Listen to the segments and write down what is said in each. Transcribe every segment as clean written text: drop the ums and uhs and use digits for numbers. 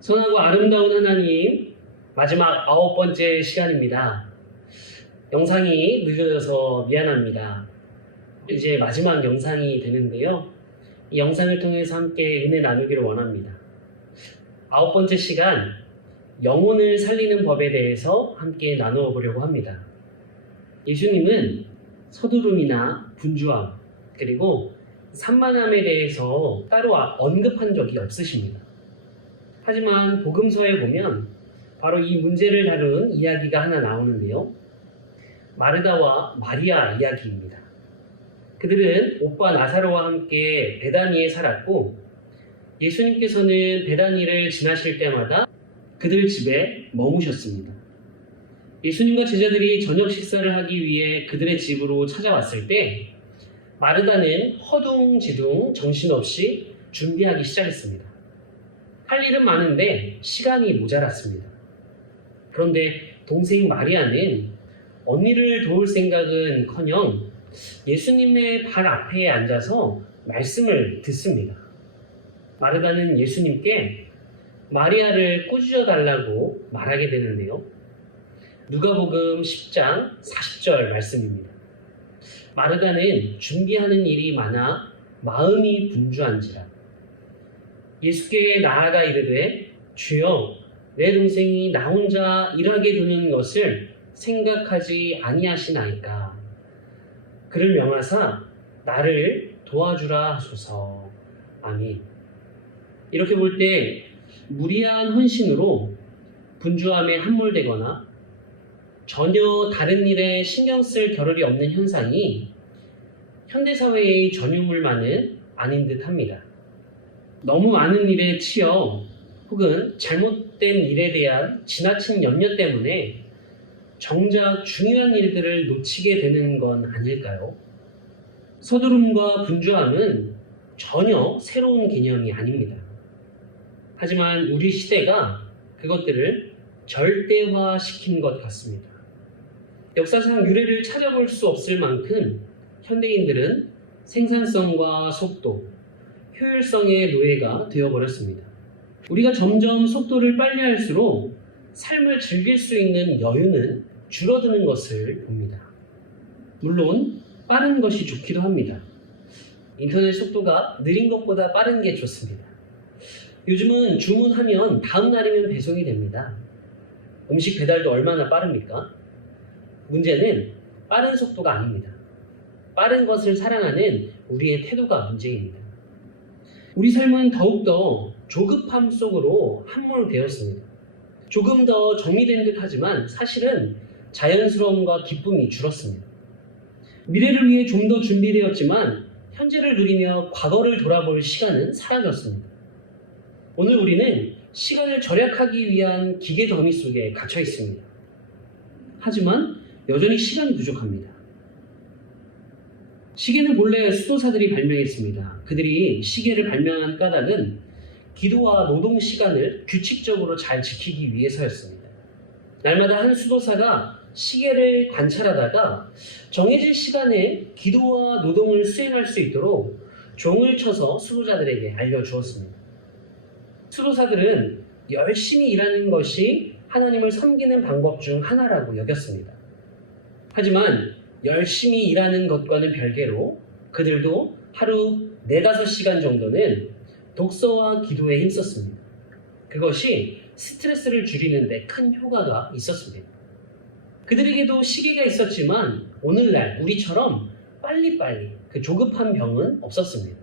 선하고 아름다운 하나님, 마지막 9번째 시간입니다. 영상이 늦어져서 미안합니다. 이제 마지막 영상이 되는데요. 이 영상을 통해서 함께 은혜 나누기를 원합니다. 9번째 시간, 영혼을 살리는 법에 대해서 함께 나누어 보려고 합니다. 예수님은 서두름이나 분주함, 그리고 산만함에 대해서 따로 언급한 적이 없으십니다. 하지만 복음서에 보면 바로 이 문제를 다룬 이야기가 하나 나오는데요. 마르다와 마리아 이야기입니다. 그들은 오빠 나사로와 함께 베다니에 살았고 예수님께서는 베다니를 지나실 때마다 그들 집에 머무셨습니다. 예수님과 제자들이 저녁 식사를 하기 위해 그들의 집으로 찾아왔을 때 마르다는 허둥지둥 정신없이 준비하기 시작했습니다. 할 일은 많은데 시간이 모자랐습니다. 그런데 동생 마리아는 언니를 도울 생각은커녕 예수님의 발 앞에 앉아서 말씀을 듣습니다. 마르다는 예수님께 마리아를 꾸짖어 달라고 말하게 되는데요. 누가복음 10장 40절 말씀입니다. 마르다는 준비하는 일이 많아 마음이 분주한지라 예수께 나아가 이르되 주여 내 동생이 나 혼자 일하게 두는 것을 생각하지 아니하시나이까. 그를 명하사 나를 도와주라 하소서. 아멘. 이렇게 볼 때 무리한 헌신으로 분주함에 함몰되거나 전혀 다른 일에 신경 쓸 겨를이 없는 현상이 현대사회의 전유물만은 아닌 듯합니다. 너무 많은 일에 치여 혹은 잘못된 일에 대한 지나친 염려 때문에 정작 중요한 일들을 놓치게 되는 건 아닐까요? 서두름과 분주함은 전혀 새로운 개념이 아닙니다. 하지만 우리 시대가 그것들을 절대화시킨 것 같습니다. 역사상 유래를 찾아볼 수 없을 만큼 현대인들은 생산성과 속도, 효율성의 노예가 되어버렸습니다. 우리가 점점 속도를 빨리 할수록 삶을 즐길 수 있는 여유는 줄어드는 것을 봅니다. 물론 빠른 것이 좋기도 합니다. 인터넷 속도가 느린 것보다 빠른 게 좋습니다. 요즘은 주문하면 다음 날이면 배송이 됩니다. 음식 배달도 얼마나 빠릅니까? 문제는 빠른 속도가 아닙니다. 빠른 것을 사랑하는 우리의 태도가 문제입니다. 우리 삶은 더욱더 조급함 속으로 함몰되었습니다. 조금 더 정리된 듯 하지만 사실은 자연스러움과 기쁨이 줄었습니다. 미래를 위해 좀 더 준비되었지만 현재를 누리며 과거를 돌아볼 시간은 사라졌습니다. 오늘 우리는 시간을 절약하기 위한 기계 더미 속에 갇혀 있습니다. 하지만 여전히 시간이 부족합니다. 시계는 본래 수도사들이 발명했습니다. 그들이 시계를 발명한 까닭은 기도와 노동 시간을 규칙적으로 잘 지키기 위해서였습니다. 날마다 한 수도사가 시계를 관찰하다가 정해진 시간에 기도와 노동을 수행할 수 있도록 종을 쳐서 수도자들에게 알려주었습니다. 수도사들은 열심히 일하는 것이 하나님을 섬기는 방법 중 하나라고 여겼습니다. 하지만 열심히 일하는 것과는 별개로 그들도 하루 4-5시간 정도는 독서와 기도에 힘썼습니다. 그것이 스트레스를 줄이는 데 큰 효과가 있었습니다. 그들에게도 시계가 있었지만 오늘날 우리처럼 빨리빨리 그 조급한 병은 없었습니다.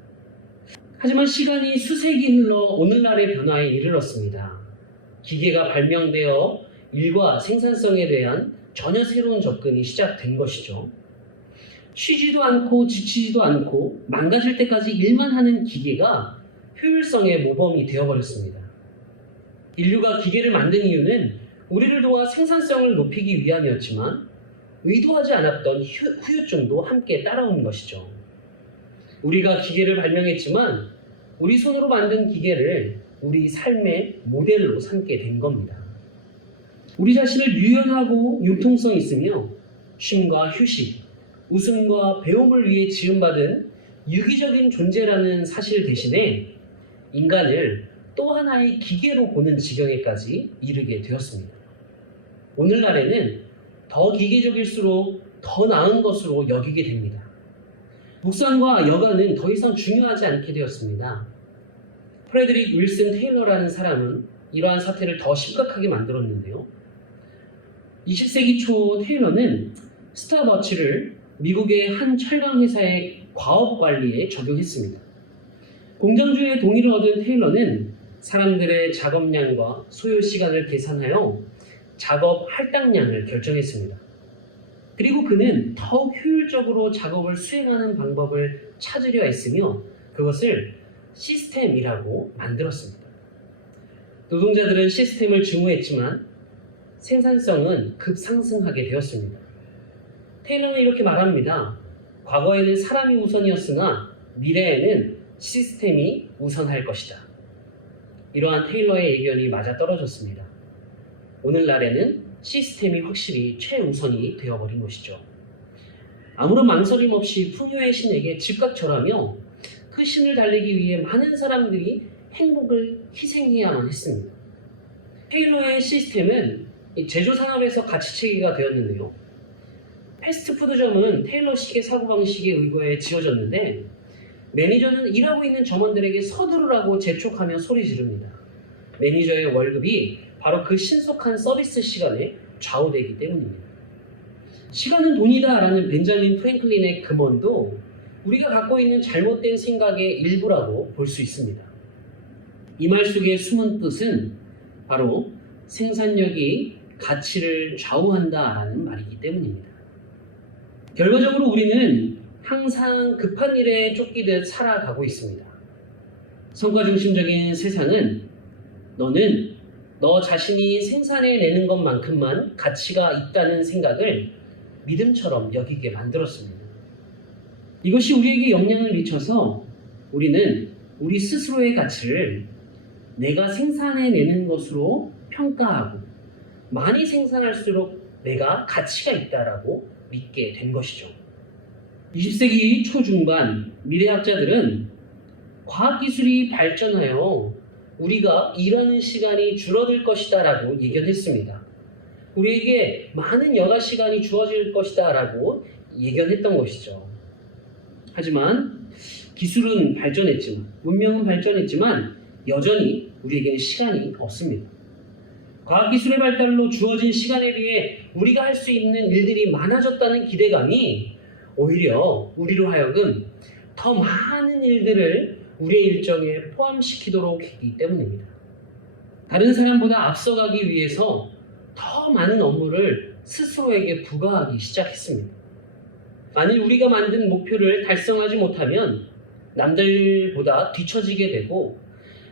하지만 시간이 수세기 흘러 오늘날의 변화에 이르렀습니다. 기계가 발명되어 일과 생산성에 대한 전혀 새로운 접근이 시작된 것이죠. 쉬지도 않고 지치지도 않고 망가질 때까지 일만 하는 기계가 효율성의 모범이 되어버렸습니다. 인류가 기계를 만든 이유는 우리를 도와 생산성을 높이기 위함이었지만 의도하지 않았던 후유증도 함께 따라온 것이죠. 우리가 기계를 발명했지만 우리 손으로 만든 기계를 우리 삶의 모델로 삼게 된 겁니다. 우리 자신을 유연하고 융통성 있으며 쉼과 휴식, 웃음과 배움을 위해 지음받은 유기적인 존재라는 사실 대신에 인간을 또 하나의 기계로 보는 지경에까지 이르게 되었습니다. 오늘날에는 더 기계적일수록 더 나은 것으로 여기게 됩니다. 묵상과 여가는 더 이상 중요하지 않게 되었습니다. 프레드릭 윌슨 테일러라는 사람은 이러한 사태를 더 심각하게 만들었는데요. 20세기 초 테일러는 스타워치를 미국의 한 철강 회사의 과업 관리에 적용했습니다. 공장주의 동의를 얻은 테일러는 사람들의 작업량과 소요 시간을 계산하여 작업 할당량을 결정했습니다. 그리고 그는 더욱 효율적으로 작업을 수행하는 방법을 찾으려 했으며 그것을 시스템이라고 만들었습니다. 노동자들은 시스템을 증오했지만 생산성은 급상승하게 되었습니다. 테일러는 이렇게 말합니다. 과거에는 사람이 우선이었으나 미래에는 시스템이 우선할 것이다. 이러한 테일러의 의견이 맞아떨어졌습니다. 오늘날에는 시스템이 확실히 최우선이 되어버린 것이죠. 아무런 망설임 없이 풍요의 신에게 즉각 절하며 그 신을 달리기 위해 많은 사람들이 행복을 희생해야만 했습니다. 테일러의 시스템은 제조산업에서 가치체계가 되었는데요. 패스트푸드점은 테일러식의 사고방식에 의거해 지어졌는데 매니저는 일하고 있는 점원들에게 서두르라고 재촉하며 소리 지릅니다. 매니저의 월급이 바로 그 신속한 서비스 시간에 좌우되기 때문입니다. 시간은 돈이다라는 벤자민 프랭클린의 금언도 우리가 갖고 있는 잘못된 생각의 일부라고 볼 수 있습니다. 이 말 속에 숨은 뜻은 바로 생산력이 가치를 좌우한다라는 말이기 때문입니다. 결과적으로 우리는 항상 급한 일에 쫓기듯 살아가고 있습니다. 성과 중심적인 세상은 너는 너 자신이 생산해내는 것만큼만 가치가 있다는 생각을 믿음처럼 여기게 만들었습니다. 이것이 우리에게 영향을 미쳐서 우리는 우리 스스로의 가치를 내가 생산해내는 것으로 평가하고 많이 생산할수록 내가 가치가 있다라고 믿게 된 것이죠. 20세기 초중반 미래학자들은 과학기술이 발전하여 우리가 일하는 시간이 줄어들 것이다 라고 예견했습니다. 우리에게 많은 여가 시간이 주어질 것이다 라고 예견했던 것이죠. 하지만 기술은 발전했지만 문명은 발전했지만 여전히 우리에게는 시간이 없습니다. 과학기술의 발달로 주어진 시간에 비해 우리가 할 수 있는 일들이 많아졌다는 기대감이 오히려 우리로 하여금 더 많은 일들을 우리의 일정에 포함시키도록 했기 때문입니다. 다른 사람보다 앞서가기 위해서 더 많은 업무를 스스로에게 부과하기 시작했습니다. 만일 우리가 만든 목표를 달성하지 못하면 남들보다 뒤처지게 되고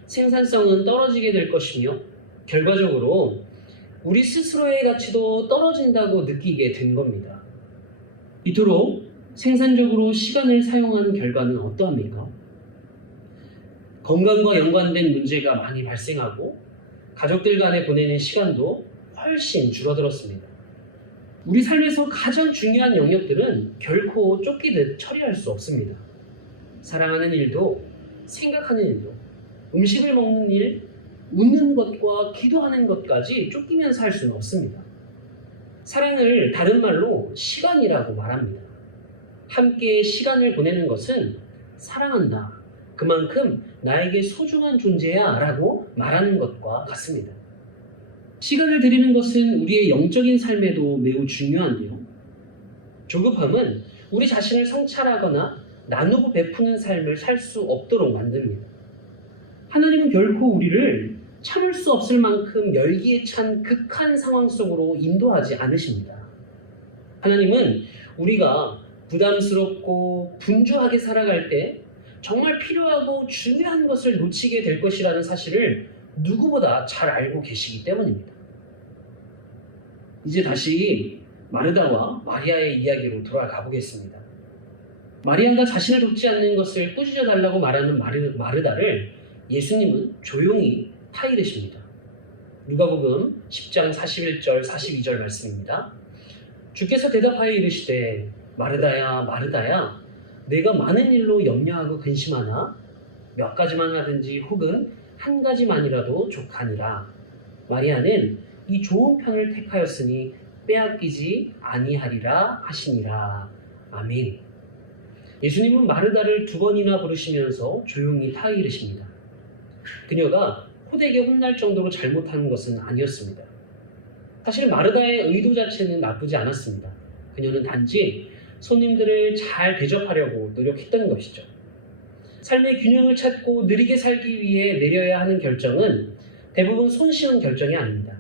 생산성은 떨어지게 될 것이며 결과적으로 우리 스스로의 가치도 떨어진다고 느끼게 된 겁니다. 이토록 생산적으로 시간을 사용하는 결과는 어떠합니까? 건강과 연관된 문제가 많이 발생하고 가족들 간에 보내는 시간도 훨씬 줄어들었습니다. 우리 삶에서 가장 중요한 영역들은 결코 쫓기듯 처리할 수 없습니다. 사랑하는 일도, 생각하는 일도, 음식을 먹는 일, 웃는 것과 기도하는 것까지 쫓기면서 할 수는 없습니다. 사랑을 다른 말로 시간이라고 말합니다. 함께 시간을 보내는 것은 사랑한다. 그만큼 나에게 소중한 존재야 라고 말하는 것과 같습니다. 시간을 드리는 것은 우리의 영적인 삶에도 매우 중요한데요. 조급함은 우리 자신을 성찰하거나 나누고 베푸는 삶을 살 수 없도록 만듭니다. 하나님은 결코 우리를 참을 수 없을 만큼 열기에 찬 극한 상황 속으로 인도하지 않으십니다. 하나님은 우리가 부담스럽고 분주하게 살아갈 때 정말 필요하고 중요한 것을 놓치게 될 것이라는 사실을 누구보다 잘 알고 계시기 때문입니다. 이제 다시 마르다와 마리아의 이야기로 돌아가 보겠습니다. 마리아가 자신을 돕지 않는 것을 꾸짖어 달라고 말하는 마르다를 예수님은 조용히 타이르십니다. 누가복음 10장 41절 42절 말씀입니다. 주께서 대답하여 이르시되 마르다야 마르다야 내가 많은 일로 염려하고 근심하나 몇 가지만 하든지 혹은 한 가지만이라도 족하니라. 마리아는 이 좋은 편을 택하였으니 빼앗기지 아니하리라 하시니라. 아멘. 예수님은 마르다를 2번이나 부르시면서 조용히 타이르십니다. 그녀가 호되게 혼날 정도로 잘못한 것은 아니었습니다. 사실 마르다의 의도 자체는 나쁘지 않았습니다. 그녀는 단지 손님들을 잘 대접하려고 노력했던 것이죠. 삶의 균형을 찾고 느리게 살기 위해 내려야 하는 결정은 대부분 손쉬운 결정이 아닙니다.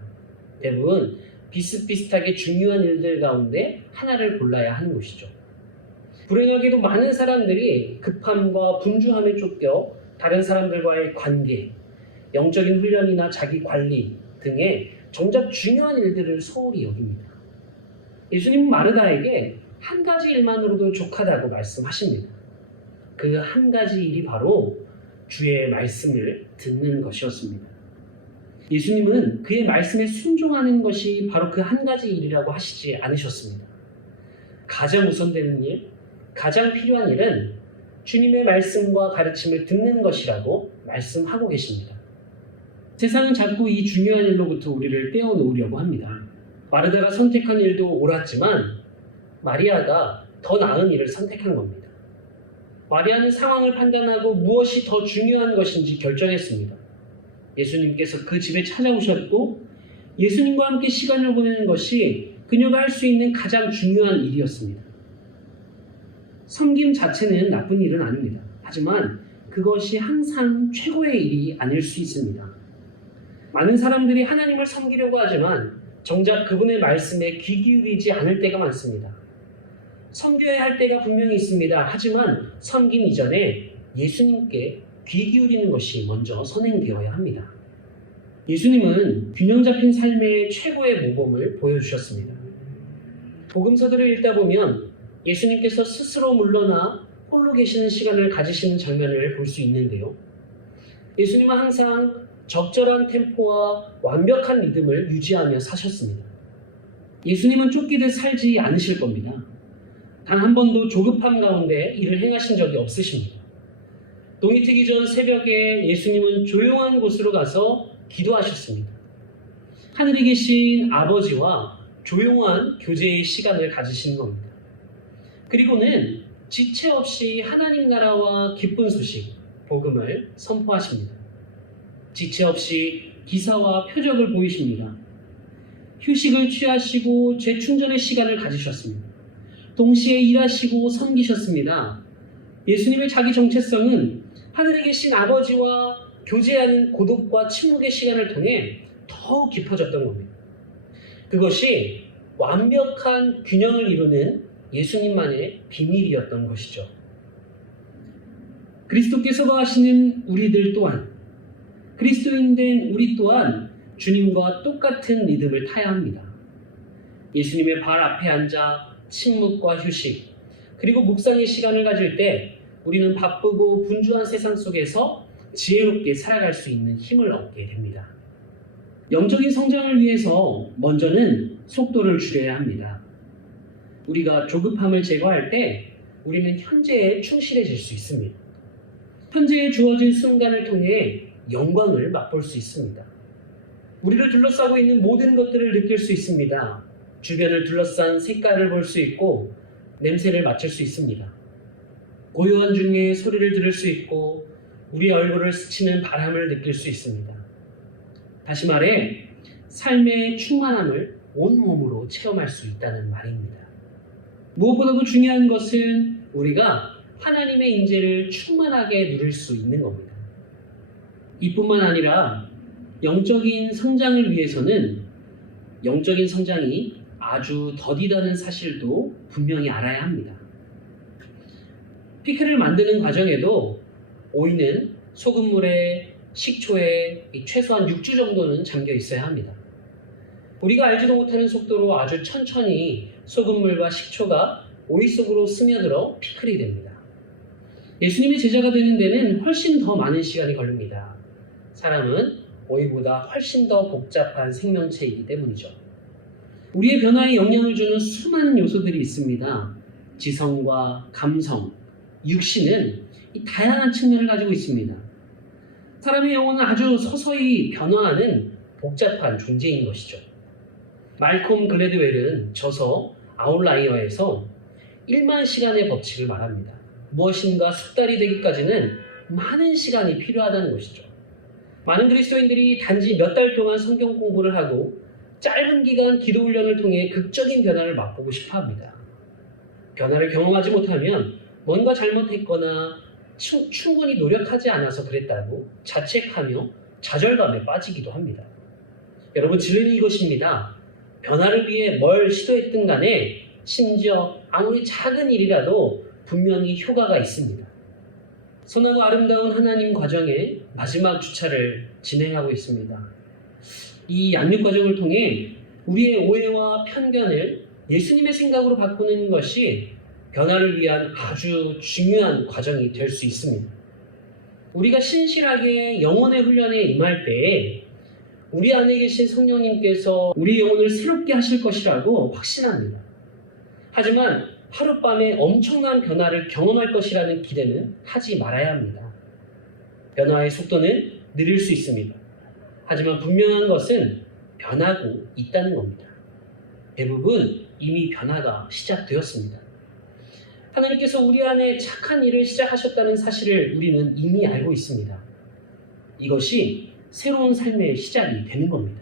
대부분 비슷비슷하게 중요한 일들 가운데 하나를 골라야 하는 것이죠. 불행하게도 많은 사람들이 급함과 분주함에 쫓겨 다른 사람들과의 관계, 영적인 훈련이나 자기 관리 등의 정작 중요한 일들을 소홀히 여깁니다. 예수님은 마르다에게 한 가지 일만으로도 족하다고 말씀하십니다. 그 한 가지 일이 바로 주의 말씀을 듣는 것이었습니다. 예수님은 그의 말씀에 순종하는 것이 바로 그 한 가지 일이라고 하시지 않으셨습니다. 가장 우선되는 일, 가장 필요한 일은 주님의 말씀과 가르침을 듣는 것이라고 말씀하고 계십니다. 세상은 자꾸 이 중요한 일로부터 우리를 떼어놓으려고 합니다. 마르다가 선택한 일도 옳았지만 마리아가 더 나은 일을 선택한 겁니다. 마리아는 상황을 판단하고 무엇이 더 중요한 것인지 결정했습니다. 예수님께서 그 집에 찾아오셨고 예수님과 함께 시간을 보내는 것이 그녀가 할 수 있는 가장 중요한 일이었습니다. 섬김 자체는 나쁜 일은 아닙니다. 하지만 그것이 항상 최고의 일이 아닐 수 있습니다. 많은 사람들이 하나님을 섬기려고 하지만 정작 그분의 말씀에 귀 기울이지 않을 때가 많습니다. 섬겨야 할 때가 분명히 있습니다. 하지만 섬김 이전에 예수님께 귀 기울이는 것이 먼저 선행되어야 합니다. 예수님은 균형 잡힌 삶의 최고의 모범을 보여주셨습니다. 복음서들을 읽다 보면 예수님께서 스스로 물러나 홀로 계시는 시간을 가지시는 장면을 볼 수 있는데요. 예수님은 항상 적절한 템포와 완벽한 리듬을 유지하며 사셨습니다. 예수님은 쫓기듯 살지 않으실 겁니다. 단 한 번도 조급함 가운데 일을 행하신 적이 없으십니다. 동이 트기 전 새벽에 예수님은 조용한 곳으로 가서 기도하셨습니다. 하늘에 계신 아버지와 조용한 교제의 시간을 가지시는 겁니다. 그리고는 지체 없이 하나님 나라와 기쁜 소식, 복음을 선포하십니다. 지체 없이 기사와 표적을 보이십니다. 휴식을 취하시고 재충전의 시간을 가지셨습니다. 동시에 일하시고 섬기셨습니다. 예수님의 자기 정체성은 하늘에 계신 아버지와 교제하는 고독과 침묵의 시간을 통해 더욱 깊어졌던 겁니다. 그것이 완벽한 균형을 이루는 예수님만의 비밀이었던 것이죠. 그리스도께서 하시는 우리들 또한, 그리스도인 된 우리 또한 주님과 똑같은 리듬을 타야 합니다. 예수님의 발 앞에 앉아 침묵과 휴식, 그리고 묵상의 시간을 가질 때 우리는 바쁘고 분주한 세상 속에서 지혜롭게 살아갈 수 있는 힘을 얻게 됩니다. 영적인 성장을 위해서 먼저는 속도를 줄여야 합니다. 우리가 조급함을 제거할 때 우리는 현재에 충실해질 수 있습니다. 현재에 주어진 순간을 통해 영광을 맛볼 수 있습니다. 우리를 둘러싸고 있는 모든 것들을 느낄 수 있습니다. 주변을 둘러싼 색깔을 볼 수 있고 냄새를 맡을 수 있습니다. 고요한 중에 소리를 들을 수 있고 우리 얼굴을 스치는 바람을 느낄 수 있습니다. 다시 말해 삶의 충만함을 온몸으로 체험할 수 있다는 말입니다. 무엇보다도 중요한 것은 우리가 하나님의 인재를 충만하게 누릴 수 있는 겁니다. 이뿐만 아니라 영적인 성장을 위해서는 영적인 성장이 아주 더디다는 사실도 분명히 알아야 합니다. 피클을 만드는 과정에도 오이는 소금물에 식초에 최소한 6주 정도는 잠겨 있어야 합니다. 우리가 알지도 못하는 속도로 아주 천천히 소금물과 식초가 오이 속으로 스며들어 피클이 됩니다. 예수님의 제자가 되는 데는 훨씬 더 많은 시간이 걸립니다. 사람은 오이보다 훨씬 더 복잡한 생명체이기 때문이죠. 우리의 변화에 영향을 주는 수많은 요소들이 있습니다. 지성과 감성, 육신은 이 다양한 측면을 가지고 있습니다. 사람의 영혼은 아주 서서히 변화하는 복잡한 존재인 것이죠. 말콤 글래드웰은 저서 아웃라이어에서 1만 시간의 법칙을 말합니다. 무엇인가 숙달이 되기까지는 많은 시간이 필요하다는 것이죠. 많은 그리스도인들이 단지 몇 달 동안 성경 공부를 하고 짧은 기간 기도 훈련을 통해 극적인 변화를 맛보고 싶어 합니다. 변화를 경험하지 못하면 뭔가 잘못했거나 충분히 노력하지 않아서 그랬다고 자책하며 좌절감에 빠지기도 합니다. 여러분, 진리는 이것입니다. 변화를 위해 뭘 시도했든 간에 심지어 아무리 작은 일이라도 분명히 효과가 있습니다. 선하고 아름다운 하나님 과정의 마지막 주차를 진행하고 있습니다. 이 양육 과정을 통해 우리의 오해와 편견을 예수님의 생각으로 바꾸는 것이 변화를 위한 아주 중요한 과정이 될 수 있습니다. 우리가 신실하게 영혼의 훈련에 임할 때 우리 안에 계신 성령님께서 우리 영혼을 새롭게 하실 것이라고 확신합니다. 하지만 하룻밤에 엄청난 변화를 경험할 것이라는 기대는 하지 말아야 합니다. 변화의 속도는 느릴 수 있습니다. 하지만 분명한 것은 변하고 있다는 겁니다. 대부분 이미 변화가 시작되었습니다. 하나님께서 우리 안에 착한 일을 시작하셨다는 사실을 우리는 이미 알고 있습니다. 이것이 새로운 삶의 시작이 되는 겁니다.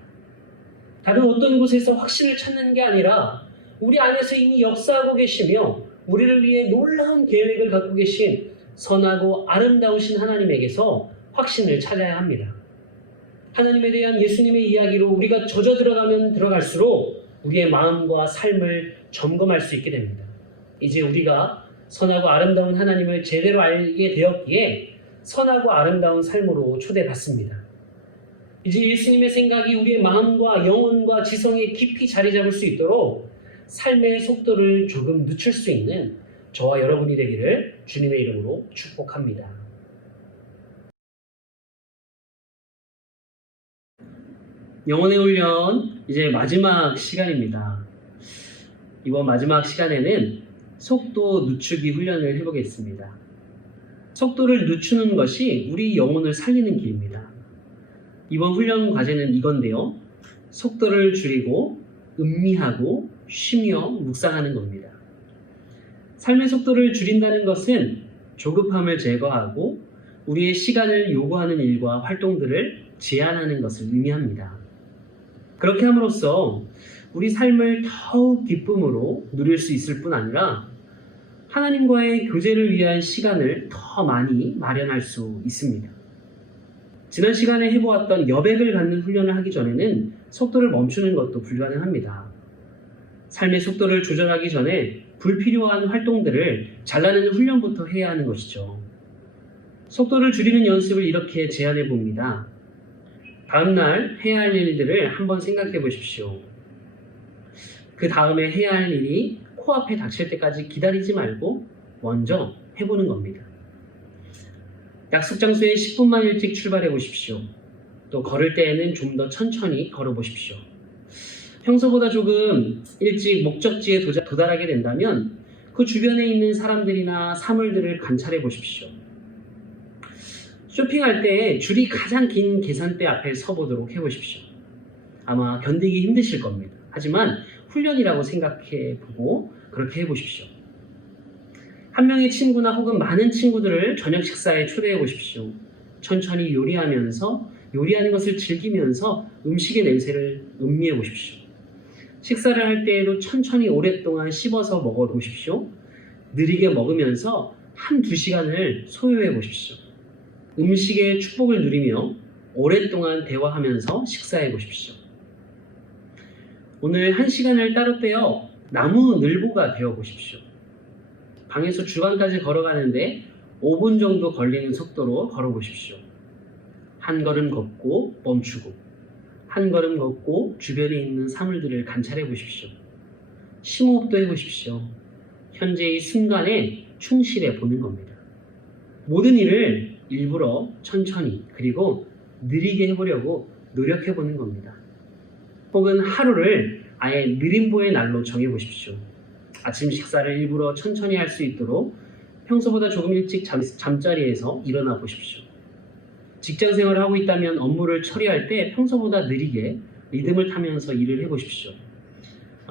다른 어떤 곳에서 확신을 찾는 게 아니라 우리 안에서 이미 역사하고 계시며 우리를 위해 놀라운 계획을 갖고 계신 선하고 아름다우신 하나님에게서 확신을 찾아야 합니다. 하나님에 대한 예수님의 이야기로 우리가 젖어 들어가면 들어갈수록 우리의 마음과 삶을 점검할 수 있게 됩니다. 이제 우리가 선하고 아름다운 하나님을 제대로 알게 되었기에 선하고 아름다운 삶으로 초대받습니다. 이제 예수님의 생각이 우리의 마음과 영혼과 지성에 깊이 자리 잡을 수 있도록 삶의 속도를 조금 늦출 수 있는 저와 여러분이 되기를 주님의 이름으로 축복합니다. 영혼의 훈련 이제 마지막 시간입니다. 이번 마지막 시간에는 속도 늦추기 훈련을 해보겠습니다. 속도를 늦추는 것이 우리 영혼을 살리는 길입니다. 이번 훈련 과제는 이건데요. 속도를 줄이고 음미하고 쉬며 묵상하는 겁니다. 삶의 속도를 줄인다는 것은 조급함을 제거하고 우리의 시간을 요구하는 일과 활동들을 제한하는 것을 의미합니다. 그렇게 함으로써 우리 삶을 더욱 기쁨으로 누릴 수 있을 뿐 아니라 하나님과의 교제를 위한 시간을 더 많이 마련할 수 있습니다. 지난 시간에 해보았던 여백을 갖는 훈련을 하기 전에는 속도를 멈추는 것도 불가능합니다. 삶의 속도를 조절하기 전에 불필요한 활동들을 잘라내는 훈련부터 해야 하는 것이죠. 속도를 줄이는 연습을 이렇게 제안해 봅니다. 다음날 해야 할 일들을 한번 생각해 보십시오. 그 다음에 해야 할 일이 코앞에 닥칠 때까지 기다리지 말고 먼저 해보는 겁니다. 약속 장소에 10분만 일찍 출발해 보십시오. 또 걸을 때에는 좀 더 천천히 걸어 보십시오. 평소보다 조금 일찍 목적지에 도달하게 된다면 그 주변에 있는 사람들이나 사물들을 관찰해 보십시오. 쇼핑할 때 줄이 가장 긴 계산대 앞에 서보도록 해보십시오. 아마 견디기 힘드실 겁니다. 하지만 훈련이라고 생각해 보고 그렇게 해보십시오. 한 명의 친구나 혹은 많은 친구들을 저녁 식사에 초대해 보십시오. 천천히 요리하는 것을 즐기면서 음식의 냄새를 음미해 보십시오. 식사를 할 때에도 천천히 오랫동안 씹어서 먹어 보십시오. 느리게 먹으면서 1-2시간을 소요해 보십시오. 음식의 축복을 누리며 오랫동안 대화하면서 식사해 보십시오. 오늘 1시간을 따로 떼어 나무 늘보가 되어 보십시오. 방에서 주방까지 걸어가는데 5분 정도 걸리는 속도로 걸어 보십시오. 한 걸음 걷고 멈추고, 한 걸음 걷고 주변에 있는 사물들을 관찰해 보십시오. 심호흡도 해 보십시오. 현재의 순간에 충실해 보는 겁니다. 모든 일을 일부러 천천히 그리고 느리게 해보려고 노력해 보는 겁니다. 혹은 하루를 아예 느림보의 날로 정해 보십시오. 아침 식사를 일부러 천천히 할 수 있도록 평소보다 조금 일찍 잠자리에서 일어나 보십시오. 직장 생활을 하고 있다면 업무를 처리할 때 평소보다 느리게 리듬을 타면서 일을 해보십시오.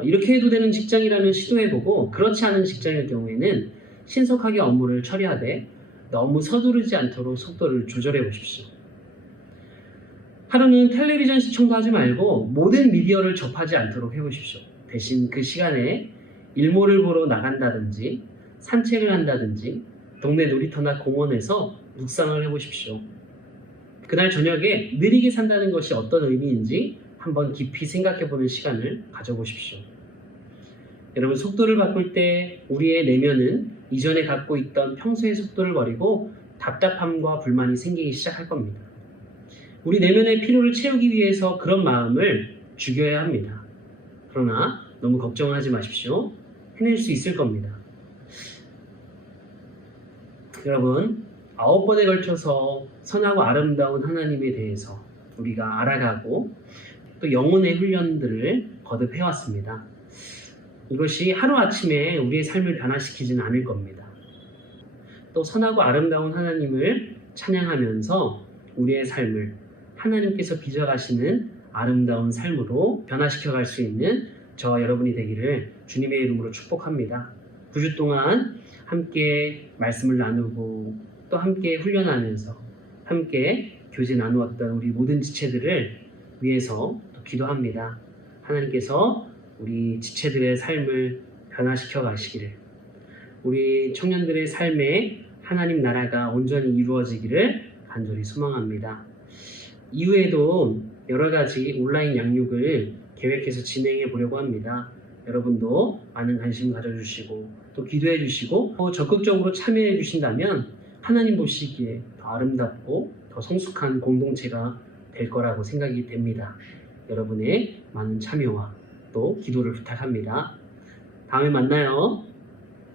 이렇게 해도 되는 직장이라면 시도해보고, 그렇지 않은 직장일 경우에는 신속하게 업무를 처리하되 너무 서두르지 않도록 속도를 조절해 보십시오. 하루는 텔레비전 시청도 하지 말고 모든 미디어를 접하지 않도록 해보십시오. 대신 그 시간에 일몰을 보러 나간다든지 산책을 한다든지 동네 놀이터나 공원에서 묵상을 해보십시오. 그날 저녁에 느리게 산다는 것이 어떤 의미인지 한번 깊이 생각해보는 시간을 가져보십시오. 여러분, 속도를 바꿀 때 우리의 내면은 이전에 갖고 있던 평소의 속도를 버리고 답답함과 불만이 생기기 시작할 겁니다. 우리 내면의 피로를 채우기 위해서 그런 마음을 죽여야 합니다. 그러나 너무 걱정하지 마십시오. 해낼 수 있을 겁니다. 여러분, 9번에 걸쳐서 선하고 아름다운 하나님에 대해서 우리가 알아가고 또 영혼의 훈련들을 거듭해왔습니다. 이것이 하루아침에 우리의 삶을 변화시키지는 않을 겁니다. 또 선하고 아름다운 하나님을 찬양하면서 우리의 삶을 하나님께서 빚어가시는 아름다운 삶으로 변화시켜 갈 수 있는 저와 여러분이 되기를 주님의 이름으로 축복합니다. 9주 동안 함께 말씀을 나누고 또 함께 훈련하면서 함께 교제 나누었던 우리 모든 지체들을 위해서 또 기도합니다. 하나님께서 우리 지체들의 삶을 변화시켜 가시기를, 우리 청년들의 삶에 하나님 나라가 온전히 이루어지기를 간절히 소망합니다. 이후에도 여러 가지 온라인 양육을 계획해서 진행해 보려고 합니다. 여러분도 많은 관심 가져주시고 또 기도해 주시고 적극적으로 참여해 주신다면 하나님 보시기에 더 아름답고 더 성숙한 공동체가 될 거라고 생각이 됩니다. 여러분의 많은 참여와 또 기도를 부탁합니다. 다음에 만나요.